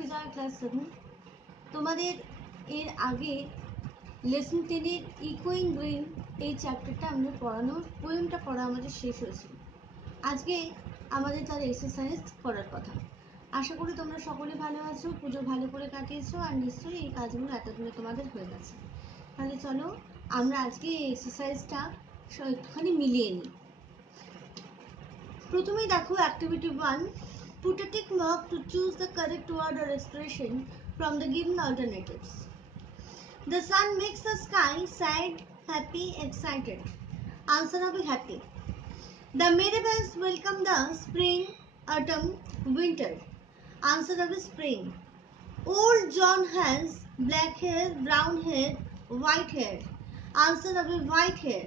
বিজয় ক্লাস 7। তোমাদের এর আগে লেসন 10 এর ইকোয়িং গ্রিন এই চ্যাপ্টারটা আমাদের পড়ানোর পোয়েমটা পড়া আমাদের শেষ হয়েছে। আজকে আমাদের তার এক্সারসাইজ করার কথা। আশা করি তোমরা সকলে ভালো আছো, পুজো ভালো করে কাটিয়েছো, আর নিশ্চয়ই এই কাজগুলো এতদিনে তোমাদের হয়ে গেছে। তাহলে চলো আমরা আজকে এই এক্সারসাইজটা একটুখানি মিলিয়ে নিই। প্রথমেই দেখো অ্যাক্টিভিটি 1, put a tick mark to choose the correct word or expression from the given alternatives. The sun makes the sky sad, happy, excited. Answer will be happy. The meadowlands welcome the spring, autumn, winter. Answer will be spring. Old John has black hair, brown hair, white hair. Answer will be white hair.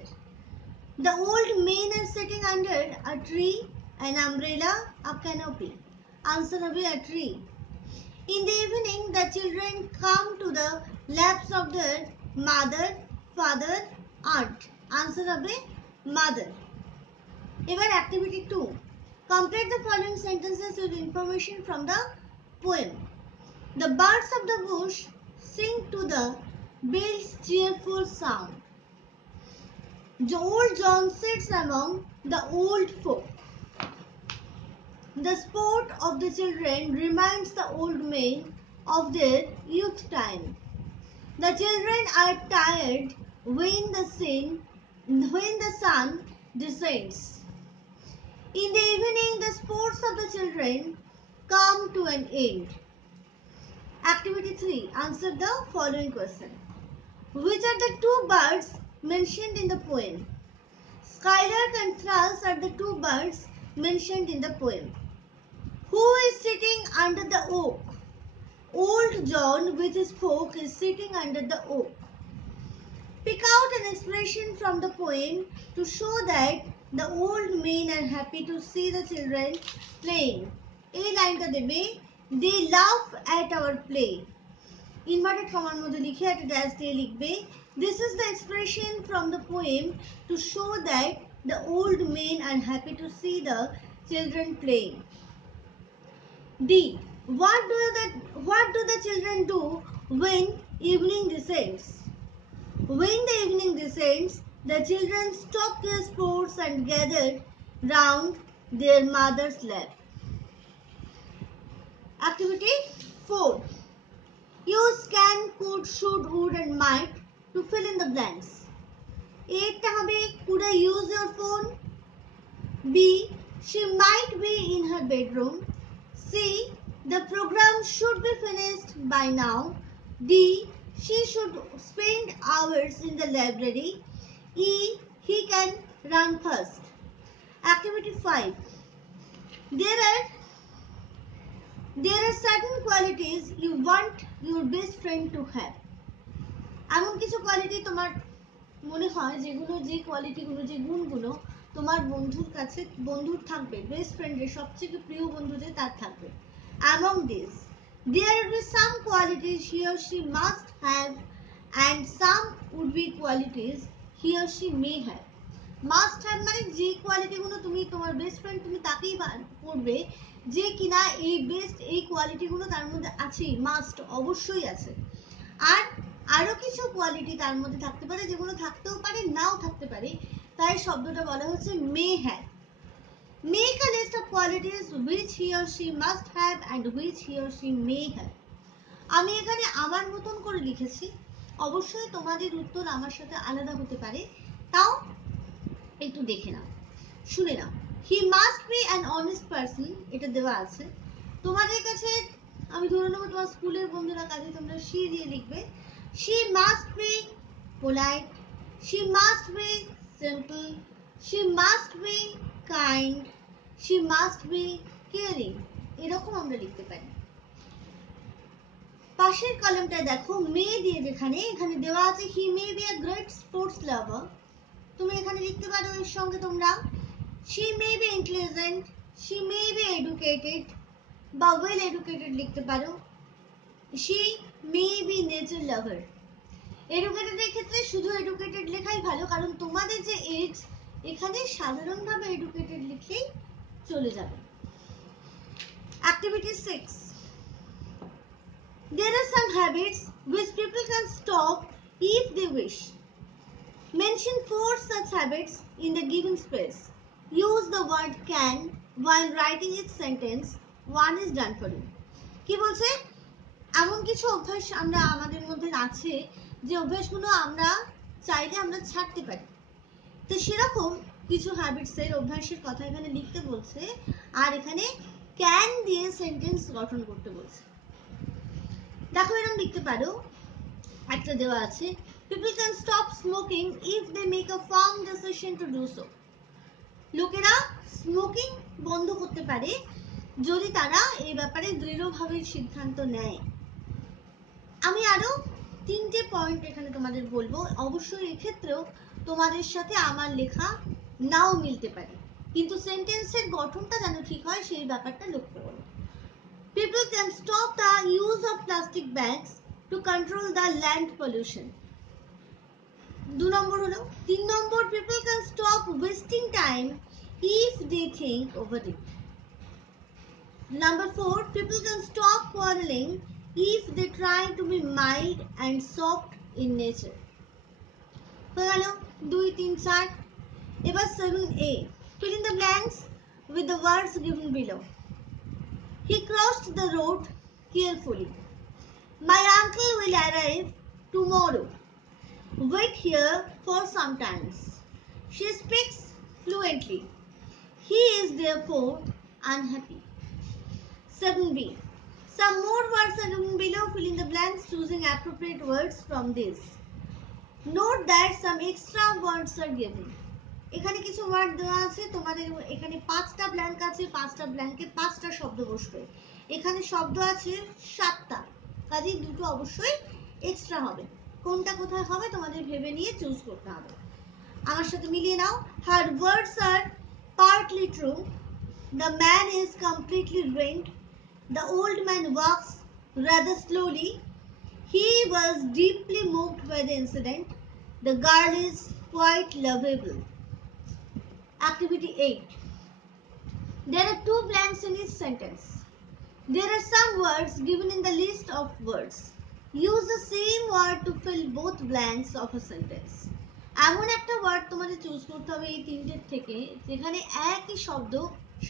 The old men are sitting under a tree, an umbrella, a canopy. Answer will be a tree. In the evening, the children come to the laps of their mother, father, aunt. Answer will be mother. Even activity 2. Complete the following sentences with information from the poem. The birds of the bush sing to the bell's cheerful sound. Old John sits among the old folk. The sport of the children reminds the old men of their youth time. The children are tired when the sun descends. In the evening, the sports of the children come to an end. Activity 3. Answer the following question. Which are the two birds mentioned in the poem? Skylark and thrush are the two birds mentioned in the poem. Who is sitting under the oak? Old John with his folk is sitting under the oak. Pick out an expression from the poem to show that the old men are happy to see the children playing. A line ta debe, they laugh at our play. Inverted comma মধ্যে লিখে একটা dash দিয়ে লিখবে, this is the expression from the poem to show that the old men are happy to see the children playing. D. What do the children do when evening descends? When the evening descends, the children stop their sports and gather round their mother's lap. Activity 4. Use can, could, should, would and might to fill in the blanks. A. Could I use your phone? B. She might be in her bedroom. C. The program should be finished by now. D. She should spend hours in the library. E. He can run first. Activity 5. There are certain qualities you want your best friend to have. এমন কিছু কোয়ালিটি তোমার মনে হয় যেগুলো, যে কোয়ালিটিগুলো, যে গুণগুলো তোমার বন্ধুর থাকবে, বেস্ট ফ্রেন্ডের সবচেয়ে প্রিয় বন্ধু যে তার থাকবে। Among these, there will be some qualities he or she must have and some would be qualities he or she may have. Must have মানে যে কোয়ালিটিগুলো তুমি তোমার বেস্ট ফ্রেন্ড তুমি তাকেই করবে যে কিনা এই কোয়ালিটিগুলো তার মধ্যে আছেই, মাস্ট অবশ্যই আছে। আর আরো কিছু কোয়ালিটি তার মধ্যে থাকতে পারে যেগুলো থাকতেও পারে, নাও থাকতে পারে, তাই শব্দটা বলা হচ্ছে may have. Make a list of qualities which he or she must have and which he or she may have. আমি এখানে আমার মতন করে লিখেছি, অবশ্যই তোমাদের উত্তর আমার সাথে আলাদা হতে পারে, তাও একটু দেখে নাও, শুনে নাও। He must be an honest person, এটা দেওয়া আছে তোমাদের কাছে। আমি ধরে নেবো তোমার স্কুলের বন্ধুরা, কাজে তোমরা she দিয়ে লিখবে। She must be polite, she must be simple, she must be kind, she must be caring, এরকম আমরা লিখতে পারি। পাশের কলামটা দেখো, may দিয়ে এখানে দেওয়া আছে he may be a great sports lover, তুমি এখানে লিখতে পারো এর সঙ্গে তোমরা she may be intelligent, she may be educated বা well educated লিখতে পারো, she may be nature lover. Educated এর ক্ষেত্রে শুধু এডুকেটেড লেখাই ভালো, কারণ তোমাদের যে এজ এখানে সাধারণভাবে এডুকেটেড লিখলেই চলে যাবে। Activity 6. There are some habits which people can stop if they wish. Mention 4 such habits in the given space. Use the word can while writing its sentence. One is done for you. কি বলছে? এমন কিছু অভ্যাস আমরা আমাদের মধ্যে আছে যে অভ্যাসগুলো আমরা চাইলে আমরা ছাড়তে পারি। তো সেরকম কিছু হ্যাবিটসের অভ্যাসের কথা এখানে লিখতে বলছে, আর এখানে ক্যান দিয়ে সেন্টেন্স গঠন করতে বলছে। দেখো এরকম লিখতে পারো, একটা দেওয়া আছে, people can stop smoking if they make a firm decision to do so. লোকেরা স্মোকিং বন্ধ করতে পারে যদি তারা এই ব্যাপারে দৃঢ়ভাবে সিদ্ধান্ত নেয়। আমি আরো 3টে পয়েন্ট এখানে তোমাদের বলবো, অবশ্যই এক্ষেত্রেও তোমাদের সাথে আমার লেখা নাও মিলতে পারে, কিন্তু সেন্টেন্সের গঠনটা যেন ঠিক হয় সেই ব্যাপারটা লক্ষ্য করো। People can stop the use of plastic bags to control the land pollution. 2 নম্বর হলো। 3 নম্বর, people can stop wasting time if they think over it. Number 4, people can stop quarreling if they try to be mild and soft in nature. হয়ে গেল 2, 3, 4। এবার 7A, fill in the blanks with the words given below. He crossed the road carefully. My uncle will arrive tomorrow. Wait here for some time. She speaks fluently. He is therefore unhappy. 7B. Some more words are given below. Fill in the blanks choosing appropriate words from this. Note that some extra words are given. এখানে কিছু ওয়ার্ড দেওয়া আছে, তোমাদের এখানে 5টা ব্ল্যাঙ্ক আছে, 5টা ব্ল্যাঙ্কে 5টা শব্দ বসবে। এখানে শব্দ আছে 7টা, কাজেই দুটো অবশ্যই এক্সট্রা হবে। কোনটা কোথায় হবে তোমাদের ভেবে নিয়ে চুজ করতে হবে। আমার সাথে মিলিয়ে নাও। Her words are partly true. The man is completely ruined. The old man walks rather slowly. He was deeply moved by the incident. The girl is quite lovable. Activity 8. There are 2 blanks in each sentence. There are some words given in the list of words. Use the same word to fill both blanks of a sentence. এমন একটা ওয়ার্ড তোমাদের চুজ করতে হবে এই তিনটের থেকে যেখানে একই শব্দ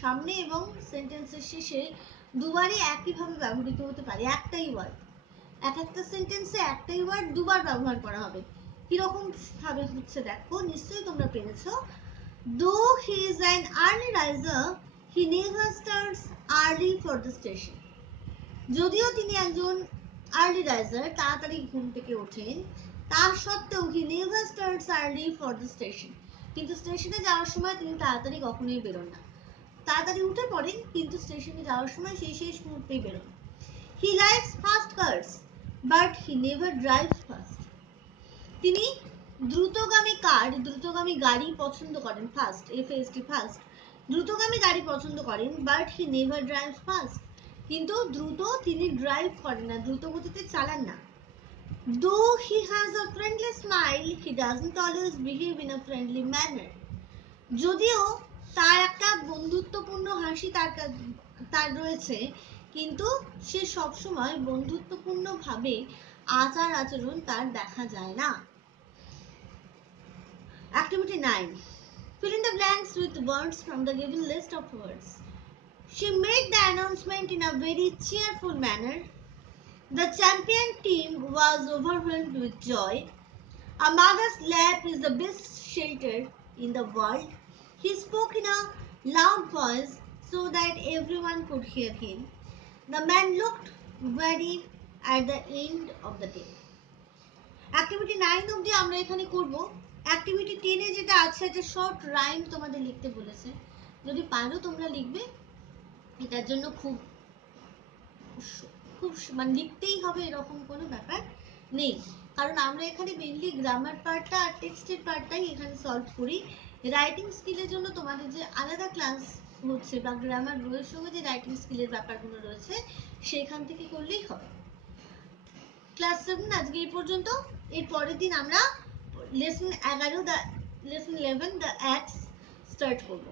সামনে এবং সেন্টেন্সের শেষে দুবারই একইভাবে ব্যবহৃত হতে পারে। একটাই ওয়ার্ড, একটা সেন্টেন্সে একটাই ওয়ার্ড দুবার ব্যবহার করা হবে। কিরকম ভাবে হচ্ছে দেখো, নিশ্চয়ই তোমরা পেরেছো। Though he is an early riser, he never starts early for the station. যদিও তিনি একজন আর্লি রাইজার, তাড়াতাড়ি ঘুম থেকে ওঠেন, তার সত্ত্বেও he never starts early for the station. কিন্তু স্টেশনে যাওয়ার সময় তিনি তাড়াতাড়ি কখনোই বেরোন না। তাড়াতাড়ি উঠে পড়েন কিন্তু স্টেশনে যাওয়ার সময় সেই শেষ মুহূর্তেই বেরোন। He likes fast cars, but he never drives fast. তিনি দ্রুতগামী গাড়ি পছন্দ করেন, ফাস্ট, FAST, ফাস্ট, দ্রুতগামী গাড়ি পছন্দ করেন, but he never drives fast, কিন্তু দ্রুত তিনি ড্রাইভ করেন না, দ্রুত গতিতে চালান না। Though he has a friendly smile, he doesn't always behave in a friendly manner. যদিও তার একটা বন্ধুত্বপূর্ণ হাসি তার রয়েছে, কিন্তু সে সবসময় বন্ধুত্বপূর্ণ ভাবে আচার আচরণ তার দেখা যায় না। Activity 9. Fill in the blanks with words from the given list of words. She made the announcement in a very cheerful manner. The champion team was overwhelmed with joy. A mother's lap is the best shelter in the world. He spoke in a loud voice so that everyone could hear him. The man looked weary at the end of the day. Activity 9 অবধি আমরা এখানে করব। অ্যাক্টিভিটি 10 এ যেটা আছে এটা short rhyme তোমাদের লিখতে বলেছে, যদি পারো তোমরা লিখবে। এটার জন্য খুব মানে লিখতেই হবে এরকম কোনো ব্যাপার নেই, কারণ আমরা এখানে মেইনলি গ্রামার পার্টটা আর টেক্সটের পার্টটাই এখানে সলভ করি। রাইটিং স্কিলের জন্য তোমাদের যে আলাদা ক্লাস হচ্ছে বা গ্রামার বইয়ের সঙ্গে যে রাইটিং স্কিলের ব্যাপারগুলো রয়েছে সেখান থেকে করলেই হবে। ক্লাস 7 আজকে এই পর্যন্ত। এর পরের দিন আমরা লেসন 11 দ্য অ্যাক্টস স্টার্ট করব।